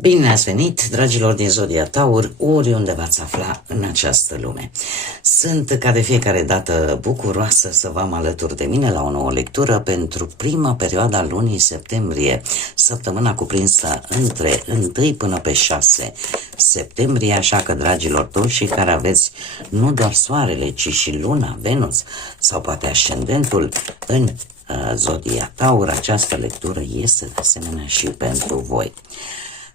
Bine ați venit, dragilor din Zodia Taur, oriunde v-ați afla în această lume. Sunt, ca de fiecare dată, bucuroasă să vă am alături de mine la o nouă lectură pentru prima perioadă a lunii septembrie, săptămâna cuprinsă între 1 până pe 6 septembrie, așa că, dragilor toți și care aveți nu doar soarele, ci și luna, Venus sau poate ascendentul în Zodia Taur, această lectură este de asemenea și pentru voi.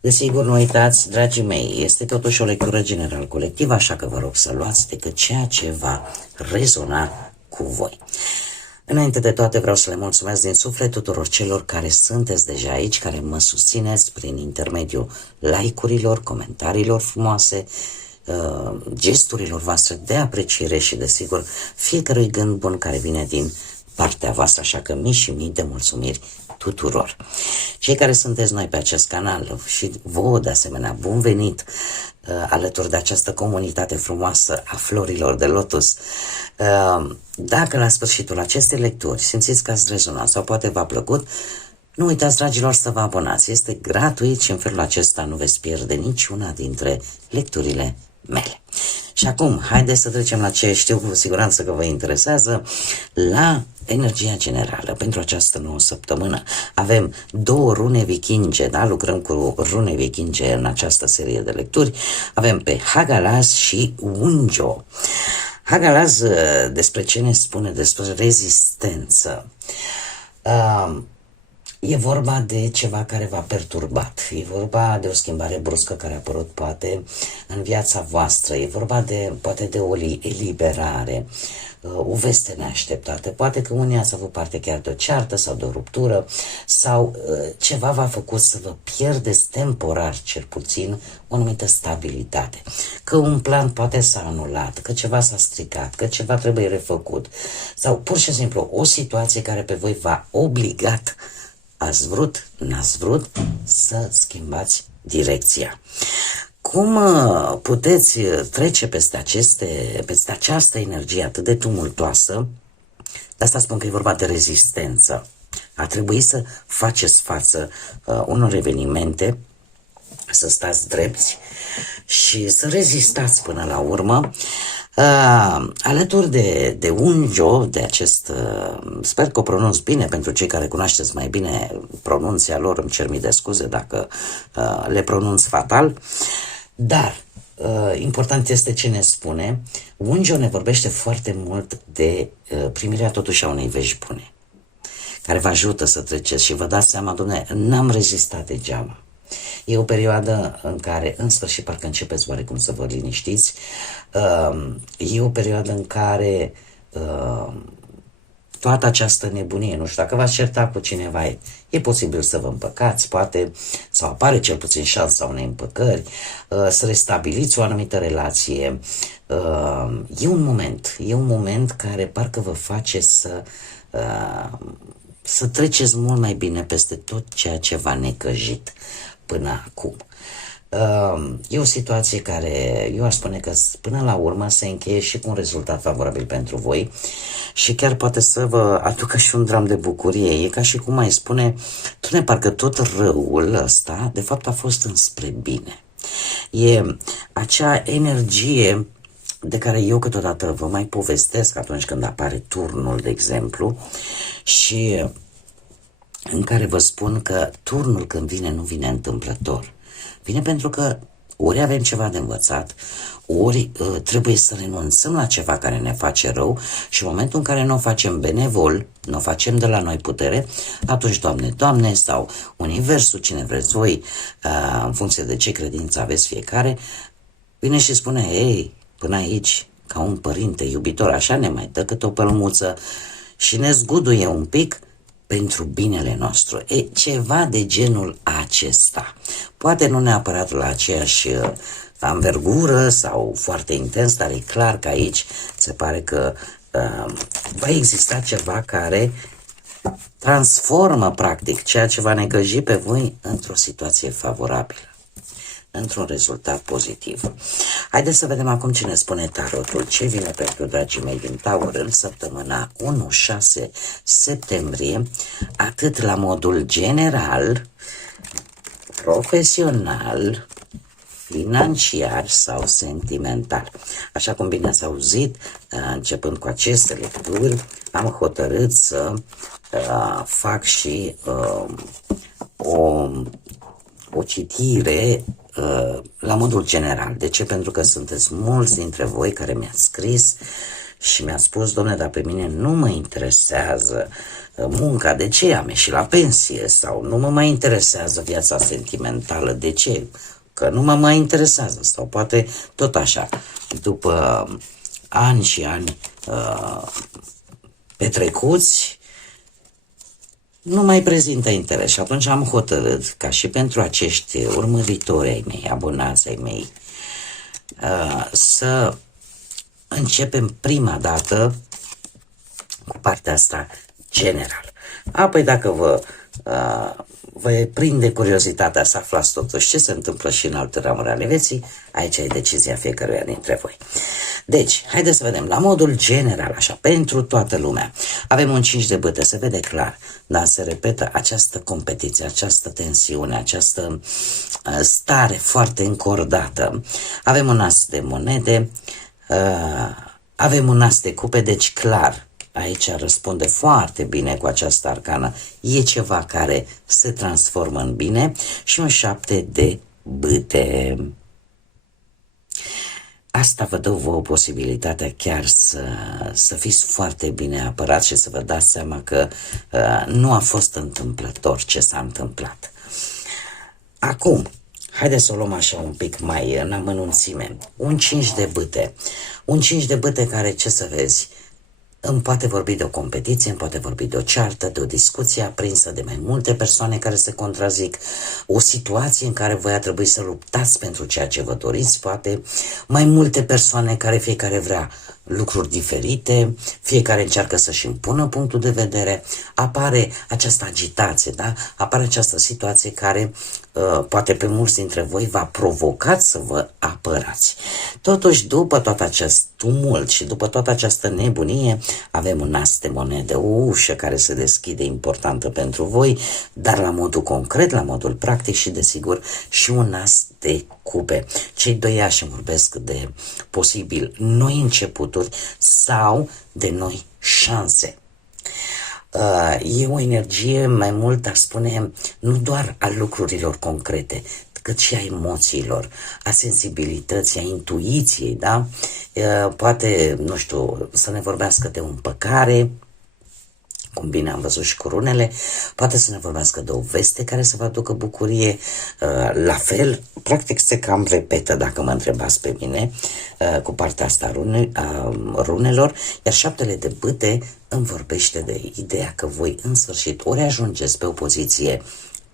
Desigur, nu uitați, dragii mei, este totuși o lectură general colectivă, așa că vă rog să luați decât ceea ce va rezona cu voi. Înainte de toate vreau să le mulțumesc din suflet tuturor celor care sunteți deja aici, care mă susțineți prin intermediul like-urilor, comentariilor frumoase, gesturilor voastre de apreciere și, desigur, fiecărui gând bun care vine din partea voastră, așa că mii și mii de mulțumiri tuturor. Cei care sunteți noi pe acest canal și vouă de asemenea, bun venit alături de această comunitate frumoasă a florilor de lotus. Dacă la sfârșitul acestei lecturi simțiți că ați rezonat sau poate v-a plăcut, nu uitați, dragilor, să vă abonați. Este gratuit și în felul acesta nu veți pierde niciuna dintre lecturile mele. Și acum, haideți să trecem la ce știu cu siguranță că vă interesează, la energia generală pentru această nouă săptămână. Avem două rune vikinge, da? Lucrăm cu rune vikinge în această serie de lecturi. Avem pe Hagalaz și Unjo. Hagalaz, despre ce ne spune? Despre rezistență. E vorba de ceva care v-a perturbat, e vorba de o schimbare bruscă care a apărut poate în viața voastră, e vorba de poate de o eliberare, o veste neașteptată, poate că unii ați avut parte chiar de o ceartă sau de o ruptură sau ceva v-a făcut să vă pierdeți temporar, cel puțin, o anumită stabilitate, că un plan poate s-a anulat, că ceva s-a stricat, că ceva trebuie refăcut sau pur și simplu o situație care pe voi v-a obligat. Ați vrut, n-ați vrut să schimbați direcția. Cum puteți trece peste această energie atât de tumultoasă? De asta spun că e vorba de rezistență. A trebuit să faceți față unor evenimente, să stați drepți și să rezistați până la urmă. Alături de Unjo, de acest, sper că o pronunț bine, pentru cei care cunoașteți mai bine pronunția lor, îmi cer mii de scuze dacă le pronunț fatal, dar important este ce ne spune. Unjo ne vorbește foarte mult de primirea totuși a unei vești bune, care vă ajută să treceți și vă dați seama, dom'le, n-am rezistat degeaba. E o perioadă în care, în sfârșit, parcă începeți oarecum să vă liniștiți. E o perioadă în care toată această nebunie, nu știu, dacă v-ați certa cu cineva, e posibil să vă împăcați, poate, sau apare cel puțin șansa unei împăcări, să restabiliți o anumită relație. E un moment care parcă vă face să treceți mult mai bine peste tot ceea ce v-a necăjit până acum. E o situație care, eu aș spune că până la urmă se încheie și cu un rezultat favorabil pentru voi și chiar poate să vă aducă și un dram de bucurie. E ca și cum mai spune, parcă tot răul ăsta de fapt a fost înspre bine. E acea energie de care eu câteodată vă mai povestesc atunci când apare turnul, de exemplu, și în care vă spun că turnul când vine, nu vine întâmplător. Vine pentru că ori avem ceva de învățat, ori trebuie să renunțăm la ceva care ne face rău și în momentul în care nu o facem benevol, nu o facem de la noi putere, atunci, Doamne, Doamne, sau Universul, cine vreți voi, în funcție de ce credință aveți fiecare, vine și spune, ei, până aici, ca un părinte iubitor, așa ne mai dă cât o pălmuță și ne zguduie un pic pentru binele nostru. E ceva de genul acesta. Poate nu neapărat la aceeași anvergură sau foarte intens, dar e clar că aici se pare că va exista ceva care transformă practic ceea ce va necăji pe voi într-o situație favorabilă, într-un rezultat pozitiv. Haideți să vedem acum ce ne spune tarotul, ce vine pentru dragii mei din Taur în săptămâna 1-6 septembrie, atât la modul general, profesional, financiar sau sentimental. Așa cum bine ați auzit, începând cu aceste lecturi, am hotărât să fac și o citire la modul general. De ce? Pentru că sunteți mulți dintre voi care mi-ați scris și mi-a spus: dom'le, dar pe mine nu mă interesează munca, de ce am ieșit la pensie? Sau nu mă mai interesează viața sentimentală, de ce? Că nu mă mai interesează. Sau poate tot așa, după ani și ani petrecuți, nu mai prezintă interes. Și atunci am hotărât ca și pentru acești urmăritori ai mei, abonați ai mei, să începem prima dată cu partea asta general. Apoi dacă vă prinde curiozitatea să aflați totuși ce se întâmplă și în alte ramuri ale vieții, aici e decizia fiecăruia dintre voi. Deci, haideți să vedem, la modul general, așa, pentru toată lumea. Avem un 5 de bâte, se vede clar, dar se repetă această competiție, această tensiune, această stare foarte încordată. Avem un as de monede, avem un as de cupe, deci clar, aici răspunde foarte bine cu această arcană. E ceva care se transformă în bine. Și un 7 de bâte. Asta vă dă vouă posibilitatea chiar să fiți foarte bine apărați și să vă dați seama că nu a fost întâmplător ce s-a întâmplat. Acum, haideți să o luăm așa un pic mai în amănunțime. Un 5 de bâte. Un 5 de bâte care, ce să vezi, îmi poate vorbi de o competiție, îmi poate vorbi de o ceartă, de o discuție aprinsă de mai multe persoane care se contrazic, o situație în care voi a trebuit să luptați pentru ceea ce vă doriți, poate mai multe persoane care fiecare vrea lucruri diferite, fiecare încearcă să-și impună punctul de vedere, apare această agitație, da? Apare această situație care poate pe mulți dintre voi v-a provocat să vă apărați. Totuși, după tot acest tumult și după toată această nebunie, avem un as de monede, o ușă care se deschide importantă pentru voi, dar la modul concret, la modul practic și, desigur, și un as de cupe. Cei doi ași vorbesc de posibil noi începuturi sau de noi șanse. E o energie mai mult, aș spune, nu doar a lucrurilor concrete, cât și a emoțiilor, a sensibilității, a intuiției, da? Poate, nu știu, să ne vorbească de o împăcare, cum bine am văzut și cu runele, poate să ne vorbească de o veste care să vă aducă bucurie, la fel, practic se cam repetă, dacă mă întrebați pe mine, cu partea asta a runelor, iar 7 de bâte îmi vorbește de ideea că voi în sfârșit ori ajungeți pe o poziție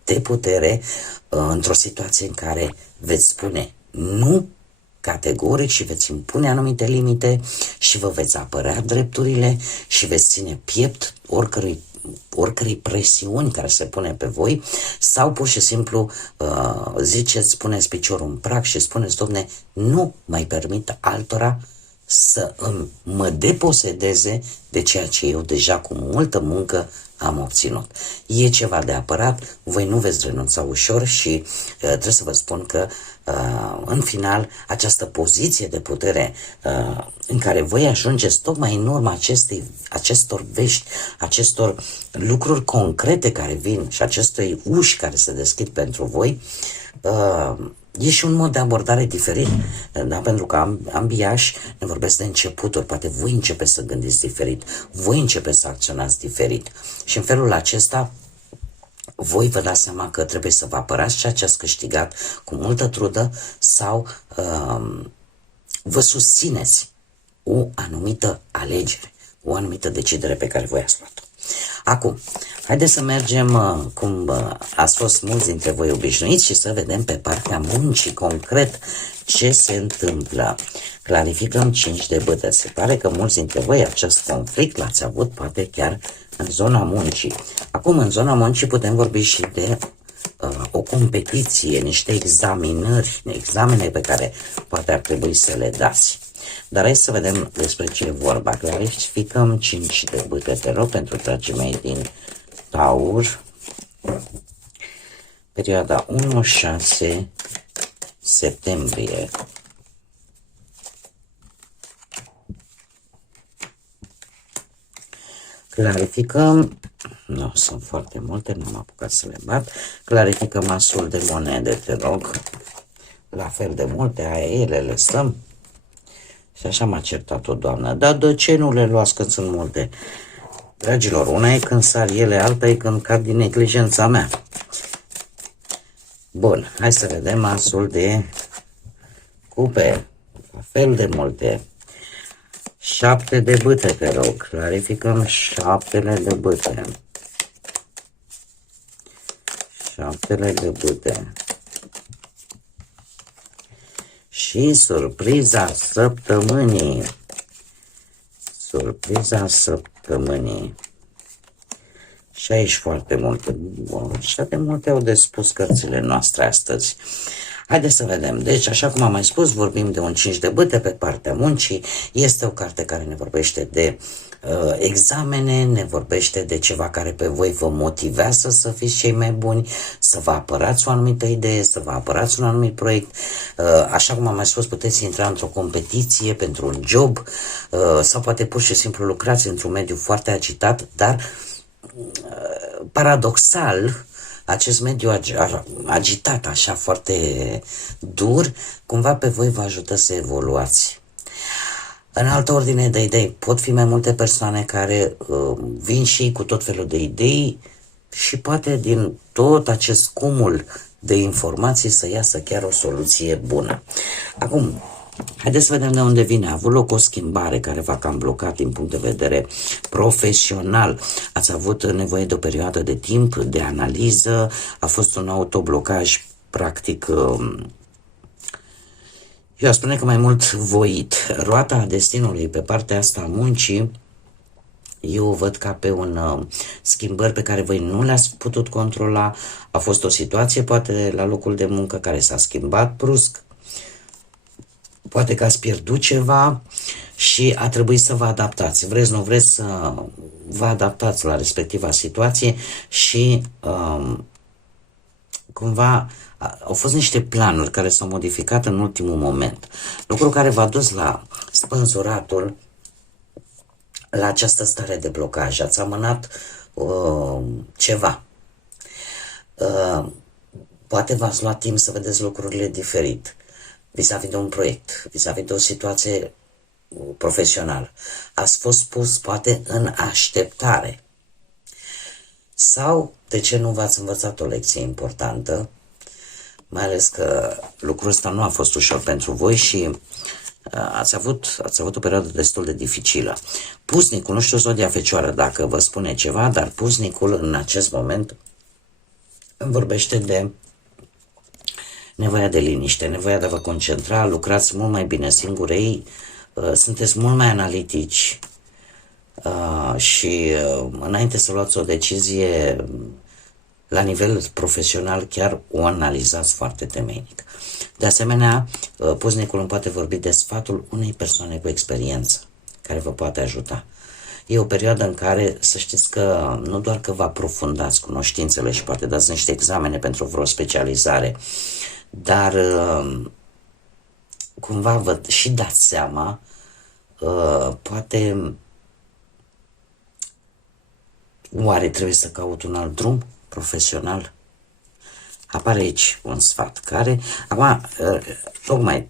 de putere, într-o situație în care veți spune nu categoric și veți impune anumite limite și vă veți apărea drepturile și veți ține piept oricărei presiuni care se pune pe voi, sau pur și simplu ziceți, puneți piciorul în prag și spuneți: domne, nu mai permit altora să mă deposedeze de ceea ce eu deja cu multă muncă am obținut. E ceva de apărat, voi nu veți renunța ușor și trebuie să vă spun că în final această poziție de putere în care voi ajungeți tocmai în urma acestor vești, acestor lucruri concrete care vin și acestei uși care se deschid pentru voi, e și un mod de abordare diferit, da? Pentru că ambii ași ne vorbesc de începuturi, poate voi începeți să gândiți diferit, voi începeți să acționați diferit și în felul acesta voi vă dați seama că trebuie să vă apărați ceea ce ați câștigat cu multă trudă sau vă susțineți o anumită alegere, o anumită decidere pe care voi ați luat-o. Acum, haideți să mergem, cum ați fost mulți dintre voi obișnuiți, și să vedem pe partea muncii concret ce se întâmplă. Clarificăm 5 de bâte. Se pare că mulți dintre voi acest conflict l-ați avut poate chiar în zona muncii. Acum, în zona muncii putem vorbi și de o competiție, niște examene pe care poate ar trebui să le dați. Dar hai să vedem despre ce e vorba. Clarificăm 5 de bâte, te rog, pentru dragii mei din Taur. perioada 1-6 septembrie. Clarificăm, nu, sunt foarte multe, n-am apucat să le bat, clarificăm asul de monede, te rog, la fel de multe, aia ele lăsăm. Și așa m-a certat o doamnă, dar de ce nu le luați când sunt multe? Dragilor, una e când sar ele, alta e când cad din neglijența mea. Bun, hai să vedem asul de cupe, la fel de multe. 7 de bâte, te rog, clarificăm 7 de bâte. 7 de bâte. Și surpriza săptămânii. Surpriza săptămânii. Și aici foarte multe. Așa de multe au de spus cărțile noastre astăzi. Haideți să vedem. Deci, așa cum am mai spus, vorbim de un 5 de bâte pe partea muncii. Este o carte care ne vorbește de examene, ne vorbește de ceva care pe voi vă motivează să fiți cei mai buni, să vă apărați o anumită idee, să vă apărați un anumit proiect. Așa cum am mai spus, puteți intra într-o competiție pentru un job sau poate pur și simplu lucrați într-un mediu foarte agitat, dar paradoxal, acest mediu agitat, așa foarte dur, cumva pe voi vă ajută să evoluați. În altă ordine de idei, pot fi mai multe persoane care vin și cu tot felul de idei și poate din tot acest cumul de informații să iasă chiar o soluție bună. Acum, haideți să vedem de unde vine. A avut loc o schimbare care v-a cam blocat din punct de vedere profesional. Ați avut nevoie de o perioadă de timp, de analiză, a fost un autoblocaj practic, eu aș spune că mai mult voit. Roata destinului pe partea asta a muncii, eu o văd ca pe un schimbări pe care voi nu le-ați putut controla. A fost o situație poate la locul de muncă care s-a schimbat brusc. Poate că ați pierdut ceva și a trebuit să vă adaptați. Vreți, nu vreți să vă adaptați la respectiva situație și cumva au fost niște planuri care s-au modificat în ultimul moment. Lucru care v-a dus la spânzuratul, la această stare de blocaj. Ați amânat ceva. Poate v-ați luat timp să vedeți lucrurile diferit. Vis-a-vis de un proiect, vis-a-vis de o situație profesională. Ați fost pus poate în așteptare. Sau, de ce nu v-ați învățat o lecție importantă, mai ales că lucrul ăsta nu a fost ușor pentru voi și ați avut o perioadă destul de dificilă. Pusnicul, nu știu zodia Fecioară dacă vă spune ceva, dar Pusnicul în acest moment îmi vorbește de nevoia de liniște, nevoia de a vă concentra, lucrați mult mai bine singurei, sunteți mult mai analitici și înainte să luați o decizie la nivel profesional, chiar o analizați foarte temeinic. De asemenea, Pusnicul îmi poate vorbi de sfatul unei persoane cu experiență care vă poate ajuta. E o perioadă în care să știți că nu doar că vă aprofundați cunoștințele și poate dați niște examene pentru vreo specializare, dar cumva vă și dați seama, poate oare trebuie să caut un alt drum profesional? Apare aici un sfat care, acum, tocmai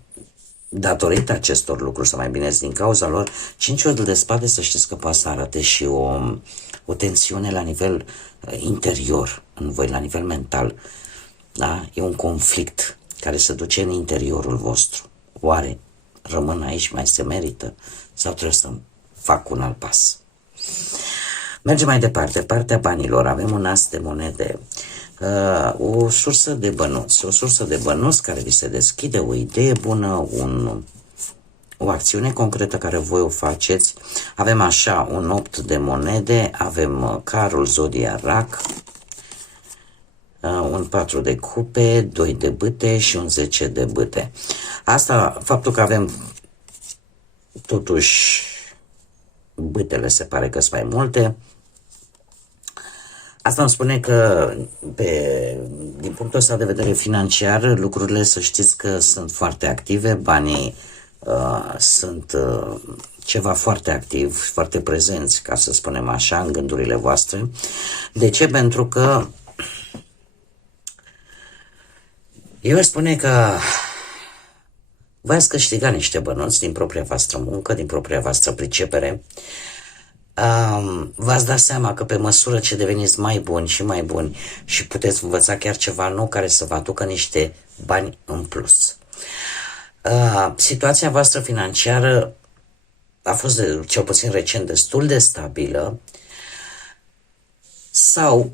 datorită acestor lucruri, sau mai bine zis, din cauza lor, 5 ori de spade, să știți că poate să arate și o tensiune la nivel interior, în voi, la nivel mental. Da? E un conflict care se duce în interiorul vostru. Oare rămân aici, mai se merită? Sau trebuie să fac un alt pas? Mergem mai departe. Partea banilor. Avem un as de monede. O sursă de bănuți. O sursă de bănuți care vi se deschide, o idee bună, o acțiune concretă care voi o faceți. Avem așa un 8 de monede, avem carul zodia rac, un 4 de cupe, 2 de bâte și un 10 de bâte. Asta, faptul că avem totuși bâtele se pare că sunt mai multe, Asta îmi spune că, din punctul ăsta de vedere financiar, lucrurile să știți că sunt foarte active, banii sunt ceva foarte activ, foarte prezenți, ca să spunem așa, în gândurile voastre. De ce? Pentru că eu aș spune că voi ați câștigat niște bănuți din propria voastră muncă, din propria voastră pricepere. V-ați dat seama că pe măsură ce deveniți mai buni și mai buni și puteți învăța chiar ceva nou care să vă aducă niște bani în plus. Situația voastră financiară a fost, cel puțin recent, destul de stabilă, sau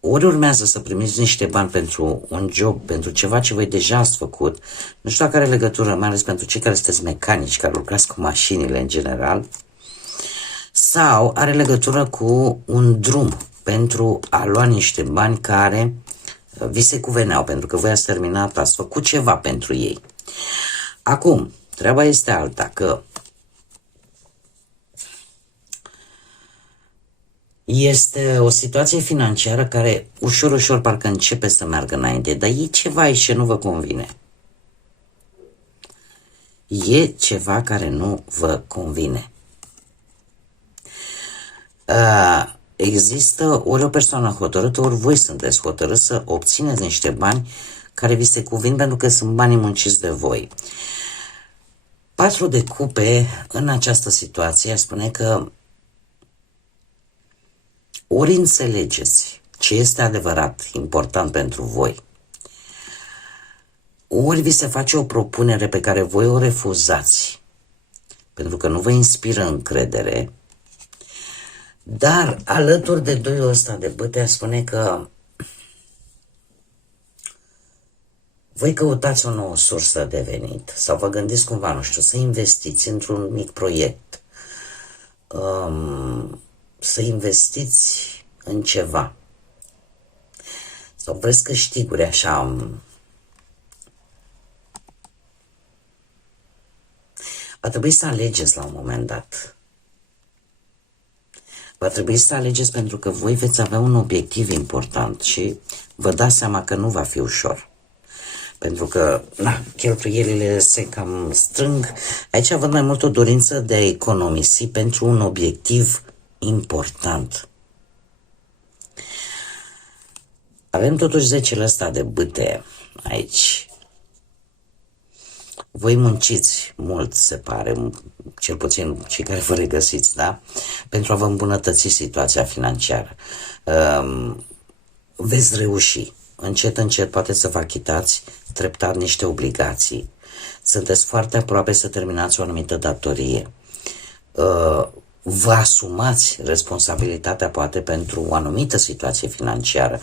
ori urmează să primiți niște bani pentru un job, pentru ceva ce voi deja ați făcut, nu știu dacă are legătură, mai ales pentru cei care sunteți mecanici, care lucrați cu mașinile în general, sau are legătură cu un drum pentru a lua niște bani care vi se cuveneau, pentru că voi ați terminat, ați făcut ceva pentru ei. Acum, treaba este alta, că este o situație financiară care ușor, ușor parcă începe să meargă înainte, dar e ceva aici ce nu vă convine. E ceva care nu vă convine. Există ori o persoană hotărâtă, ori voi sunteți hotărâți să obțineți niște bani care vi se cuvin pentru că sunt banii munciți de voi. 4 de cupe în această situație spune că ori înțelegeți ce este adevărat important pentru voi, ori vi se face o propunere pe care voi o refuzați pentru că nu vă inspiră încredere, dar alături de doiul ăsta de bâte spune că voi căutați o nouă sursă de venit sau vă gândiți cumva, nu știu, să investiți într-un mic proiect, să investiți în ceva sau vreți câștiguri așa. Va trebui să alegeți la un moment dat. Va trebui să alegeți pentru că voi veți avea un obiectiv important și vă dați seama că nu va fi ușor. Pentru că cheltuielile se cam strâng. Aici văd mai mult o dorință de a economisi pentru un obiectiv important. Avem totuși 10 ăsta de bâte aici. Voi munciți mult, se pare, cel puțin cei care vă regăsiți, da? Pentru a vă îmbunătăți situația financiară. Veți reuși. Încet, încet poate să vă achitați treptat niște obligații. Sunteți foarte aproape să terminați o anumită datorie. Vă asumați responsabilitatea poate pentru o anumită situație financiară.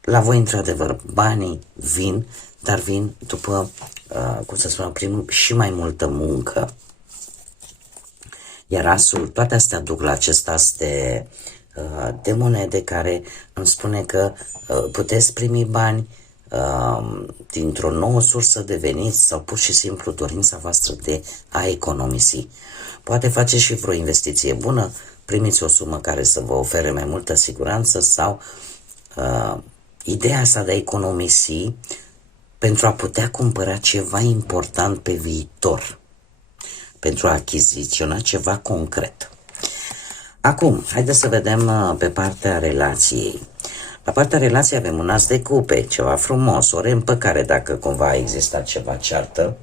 La voi, într-adevăr, banii vin, dar vin după, cum să spunem, și mai multă muncă. Iar asul, toate astea duc la acest as de monede care îmi spune că puteți primi bani dintr-o nouă sursă de venit sau pur și simplu dorința voastră de a economisi. Poate faceți și vreo investiție bună, primiți o sumă care să vă ofere mai multă siguranță sau ideea asta de a economisi pentru a putea cumpăra ceva important pe viitor, pentru a achiziționa ceva concret. Acum, haideți să vedem pe partea relației. La partea relației avem un as de cupe, ceva frumos, o reîmpăcare dacă cumva a existat ceva ceartă.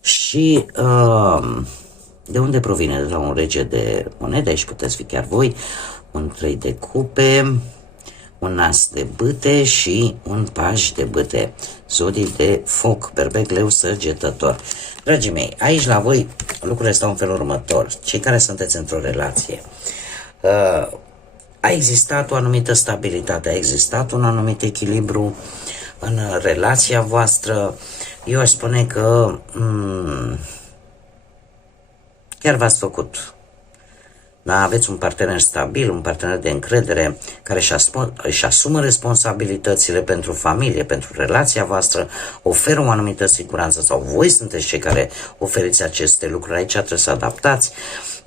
Și de unde provine? De la un rege de monede, aici puteți fi chiar voi, un 3 de cupe, un as de bâte și un paj de bâte, zodii de foc, berbec, leu, săgetător. Dragii mei, aici la voi lucrurile stau în felul următor. Cei care sunteți într-o relație, a existat o anumită stabilitate, a existat un anumit echilibru în relația voastră. Eu aș spune că chiar v-ați făcut. Da, aveți un partener stabil, un partener de încredere care își asumă responsabilitățile pentru familie, pentru relația voastră, oferă o anumită siguranță sau voi sunteți cei care oferiți aceste lucruri. Aici trebuie să adaptați.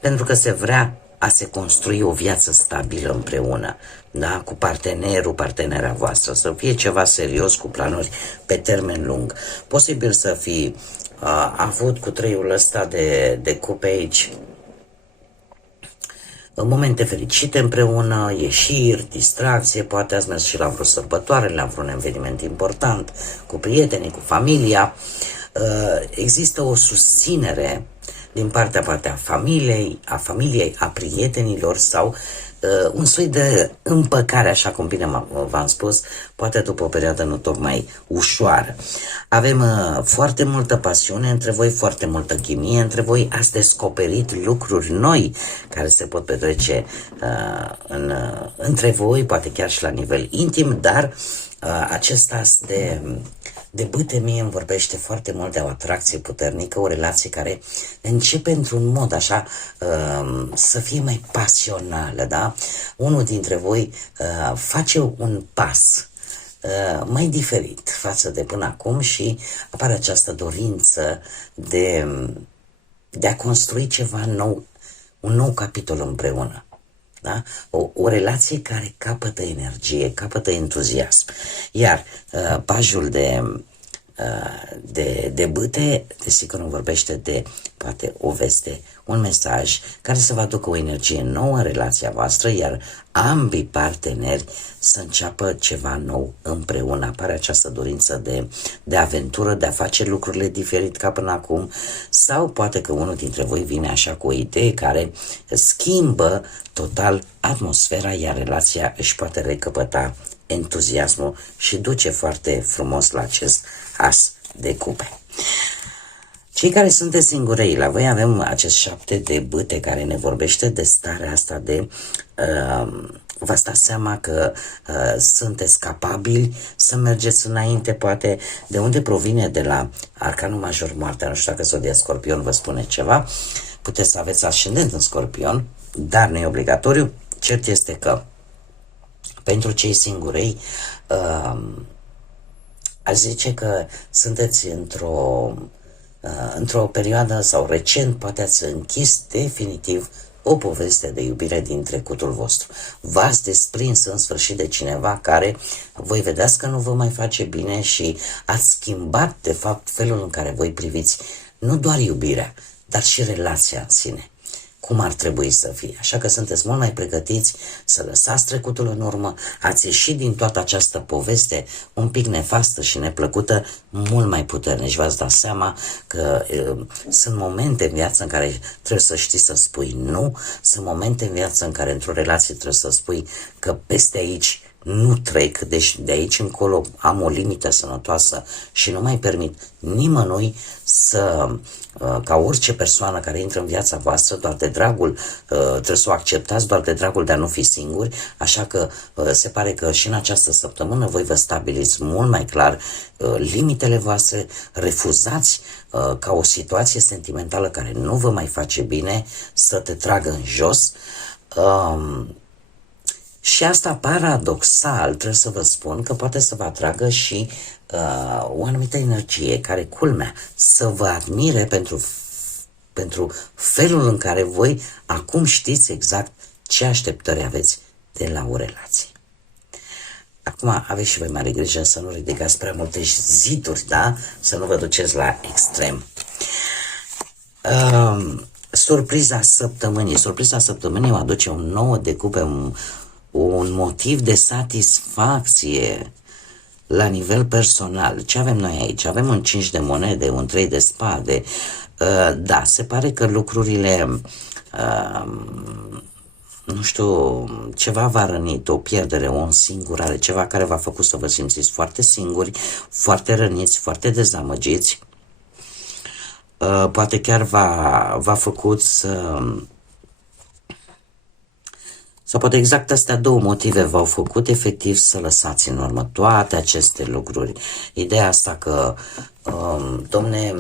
pentru că se vrea a se construi o viață stabilă împreună, da? Cu partenerul, partenera voastră, să fie ceva serios, cu planuri pe termen lung. Posibil să fi avut cu treiul ăsta de cupe aici momente fericite împreună, ieșiri, distracție, poate ați mers și la vreo sărbătoare, la vreun eveniment important, cu prietenii, cu familia. Există o susținere din partea poate a familiei, a prietenilor sau un soi de împăcare, așa cum bine v-am spus, poate după o perioadă nu tocmai ușoară. Avem foarte multă pasiune între voi, foarte multă chimie între voi, ați descoperit lucruri noi care se pot petrece între voi, poate chiar și la nivel intim, dar acest as de bâte mie îmi vorbește foarte mult de o atracție puternică, o relație care începe într-un mod așa să fie mai pasională, da? Unul dintre voi face un pas mai diferit față de până acum și apare această dorință de a construi ceva nou, un nou capitol împreună. Da? O relație care capătă energie, capătă entuziasm. Iar pajul de bâte, desigur nu vorbește de poate o veste, un mesaj care să vă aducă o energie nouă în relația voastră, iar ambii parteneri să înceapă ceva nou împreună. Apare această dorință de aventură, de a face lucrurile diferit ca până acum, sau poate că unul dintre voi vine așa cu o idee care schimbă total atmosfera, iar relația își poate recăpăta entuziasmul și duce foarte frumos la acest as de cupe. Cei care sunteți singurei, la voi avem acest 7 de bâte care ne vorbește de starea asta de vă dați seama că sunteți capabili să mergeți înainte, poate de unde provine de la Arcanul Major Moartea, nu știu dacă Zodia Scorpion vă spune ceva, puteți să aveți ascendent în Scorpion, dar nu e obligatoriu. Cert este că pentru cei singurei aș zice că sunteți într-o perioadă sau recent poate ați închis definitiv o poveste de iubire din trecutul vostru. V-ați desprins în sfârșit de cineva care voi vedeați că nu vă mai face bine și ați schimbat de fapt felul în care voi priviți nu doar iubirea, dar și relația în sine. Cum ar trebui să fie. Așa că sunteți mult mai pregătiți să lăsați trecutul în urmă, ați ieșit din toată această poveste un pic nefastă și neplăcută, mult mai puternici. V-ați dat seama că sunt momente în viață în care trebuie să știi să spui nu, sunt momente în viață în care într-o relație trebuie să spui că peste aici nu trec, deci de aici încolo am o limită sănătoasă și nu mai permit nimănui ca orice persoană care intră în viața voastră, doar de dragul, trebuie să o acceptați doar de dragul de a nu fi singuri, așa că se pare că și în această săptămână voi vă stabiliți mult mai clar limitele voastre, refuzați ca o situație sentimentală care nu vă mai face bine să te tragă în jos. Și asta paradoxal, trebuie să vă spun că poate să vă atragă și o anumită energie care, culmea, să vă admire pentru felul în care voi acum știți exact ce așteptări aveți de la o relație. Acum aveți și voi mare grijă să nu ridicați prea multe ziduri, da? Să nu vă duceți la extrem. Surpriza săptămânii o aduce un 9 de cupe, un motiv de satisfacție la nivel personal. Ce avem noi aici? Avem un 5 de monede, un 3 de spade. Da, se pare că lucrurile, nu știu, ceva v-a rănit, o pierdere, o însingurare, ceva care v-a făcut să vă simțiți foarte singuri, foarte răniți, foarte dezamăgiți. Poate chiar v-a făcut sau poate exact astea două motive v-au făcut efectiv să lăsați în urmă toate aceste lucruri. Ideea asta că, domne,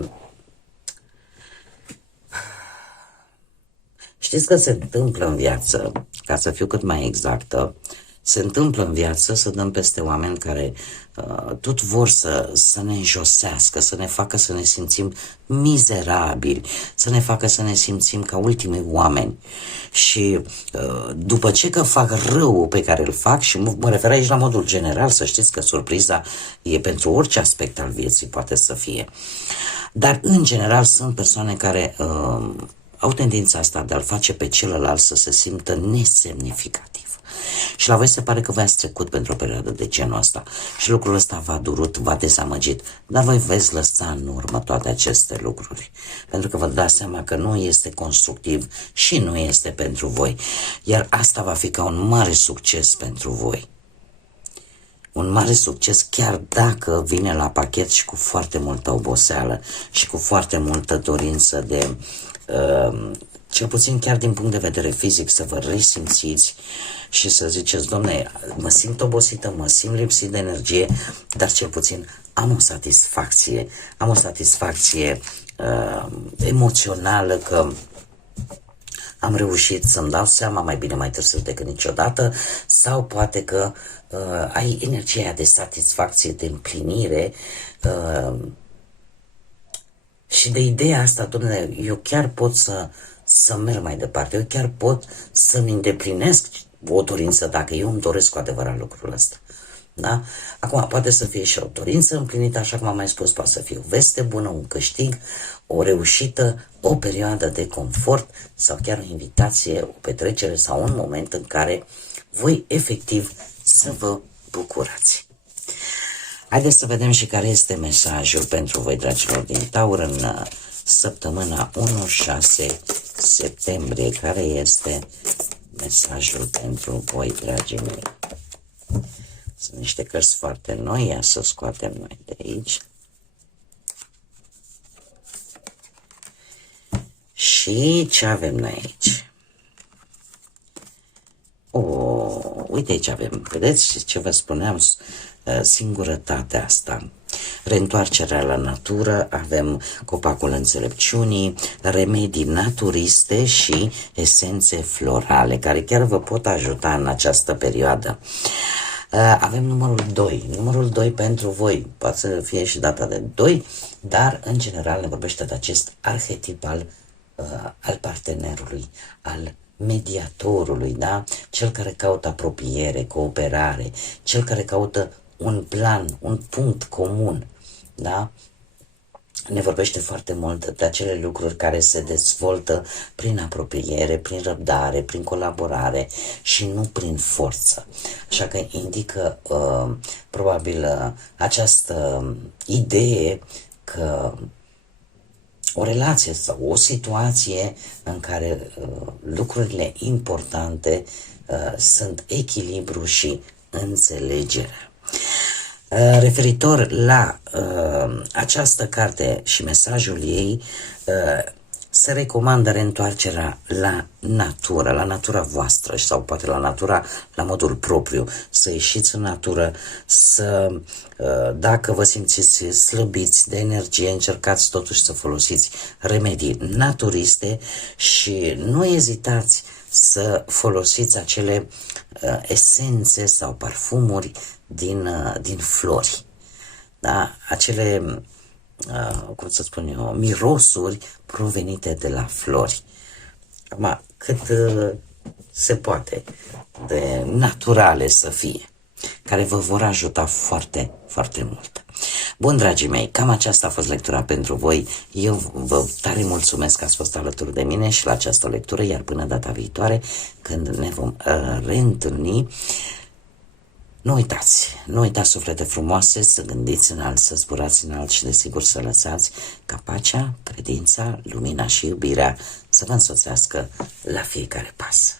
știți că se întâmplă în viață, ca să fiu cât mai exactă, Se întâmplă în viață să dăm peste oameni care tot vor să ne înjosească, să ne facă să ne simțim mizerabili, să ne facă să ne simțim ca ultimii oameni. Și după ce că fac răul pe care îl fac, și mă refer aici la modul general, să știți că surpriza e pentru orice aspect al vieții, poate să fie. Dar în general sunt persoane care au tendința asta de a-l face pe celălalt să se simtă nesemnificativ. Și la voi se pare că v-ați trecut pentru o perioadă de genul ăsta și lucrul ăsta v-a durut, v-a dezamăgit, dar voi veți lăsa în urmă toate aceste lucruri, pentru că vă dați seama că nu este constructiv și nu este pentru voi, iar asta va fi ca un mare succes pentru voi. Un mare succes chiar dacă vine la pachet și cu foarte multă oboseală și cu foarte multă dorință de cel puțin chiar din punct de vedere fizic, să vă resimțiți și să ziceți, domne, mă simt obosită, mă simt lipsit de energie, dar cel puțin am o satisfacție emoțională că am reușit să-mi dau seama mai bine mai târziu decât niciodată, sau poate că ai energia de satisfacție, de împlinire și de ideea asta, domnule, eu chiar pot să merg mai departe, eu chiar pot să-mi îndeplinesc o dorință dacă eu îmi doresc cu adevărat lucrul ăsta. Da? Acum, poate să fie și o dorință împlinită, așa cum am mai spus, poate să fie o veste bună, un câștig, o reușită, o perioadă de confort sau chiar o invitație, o petrecere sau un moment în care voi efectiv să vă bucurați. Haideți să vedem și care este mesajul pentru voi, dragilor din Taur, în săptămâna 1-6 septembrie. Care este mesajul pentru voi, dragii mei? Sunt niște cărți foarte noi, ia să scoatem noi de aici. Și ce avem noi aici? Uite aici avem, vedeți ce vă spuneam, singurătatea asta, reîntoarcerea la natură, avem copacul înțelepciunii, remedii naturiste și esențe florale, care chiar vă pot ajuta în această perioadă. Avem numărul 2 pentru voi, poate să fie și data de 2, dar în general ne vorbește de acest arhetip al partenerului, al mediatorului, da? Cel care caută apropiere, cooperare, cel care caută un plan, un punct comun, da? Ne vorbește foarte mult de acele lucruri care se dezvoltă prin apropiere, prin răbdare, prin colaborare și nu prin forță. Așa că indică probabil această idee că o relație sau o situație în care lucrurile importante sunt echilibru și înțelegere. Referitor la această carte și mesajul ei, se recomandă reîntoarcerea la natură, la natura voastră sau poate la natura la modul propriu, să ieșiți în natură, să, dacă vă simțiți slăbiți de energie, încercați totuși să folosiți remedii naturiste și nu ezitați să folosiți acele esențe sau parfumuri din flori, da? Acele, cum să spun eu, mirosuri provenite de la flori. Acum, cât se poate de naturale să fie, care vă vor ajuta foarte, foarte mult. Bun, dragii mei, cam aceasta a fost lectura pentru voi. Eu vă tare mulțumesc că ați fost alături de mine și la această lectură, iar până data viitoare, când ne vom reîntâlni, nu uitați suflete frumoase, să gândiți înalt, să zburați înalt și desigur să lăsați ca pacea, credința, lumina și iubirea să vă însoțească la fiecare pas.